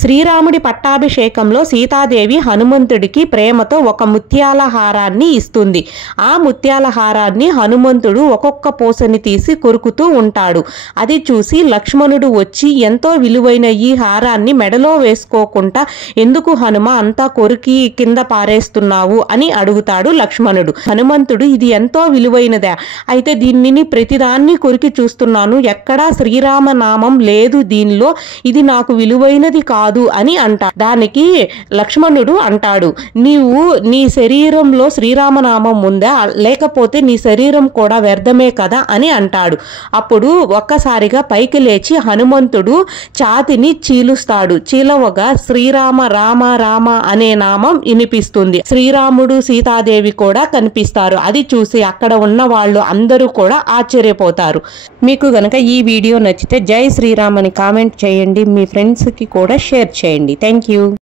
శ్రీరాముడి పట్టాభిషేకంలో సీతాదేవి హనుమంతుడికి ప్రేమతో ఒక ముత్యాల హారాన్ని ఇస్తుంది. ఆ ముత్యాల హారాన్ని హనుమంతుడు ఒక్కొక్క పూసని తీసి కొరుకుతూ ఉంటాడు. అది చూసి లక్ష్మణుడు వచ్చి, ఎంతో విలువైన ఈ హారాన్ని మెడలో వేసుకోకుండా ఎందుకు హనుమ అంతా కొరికి కింద పారేస్తున్నావు అని అడుగుతాడు లక్ష్మణుడు. హనుమంతుడు, ఇది ఎంతో విలువైనదే, అయితే దీనిని ప్రతిదాన్ని కొరికి చూస్తున్నాను, ఎక్కడా శ్రీరామనామం లేదు దీనిలో, ఇది నాకు విలువైనది కాదు అని అంటాడు. దానికి లక్ష్మణుడు అంటాడు, నీవు నీ శరీరంలో శ్రీరామనామం ఉందా, లేకపోతే నీ శరీరం కూడా వ్యర్థమే కదా అని అంటాడు. అప్పుడు ఒక్కసారిగా పైకి లేచి హనుమంతుడు ఛాతిని చీలుస్తాడు. చీలవగా శ్రీరామ రామ రామ అనే నామం వినిపిస్తుంది. శ్రీరాముడు సీతాదేవి కూడా కనిపిస్తారు. అది చూసి అక్కడ ఉన్న వాళ్ళు అందరూ కూడా ఆశ్చర్యపోతారు. మీకు గనక ఈ వీడియో నచ్చితే జై శ్రీరామ్ అని కామెంట్ చేయండి. మీ ఫ్రెండ్స్కి కూడా షేర్ చేయండి. Thank you.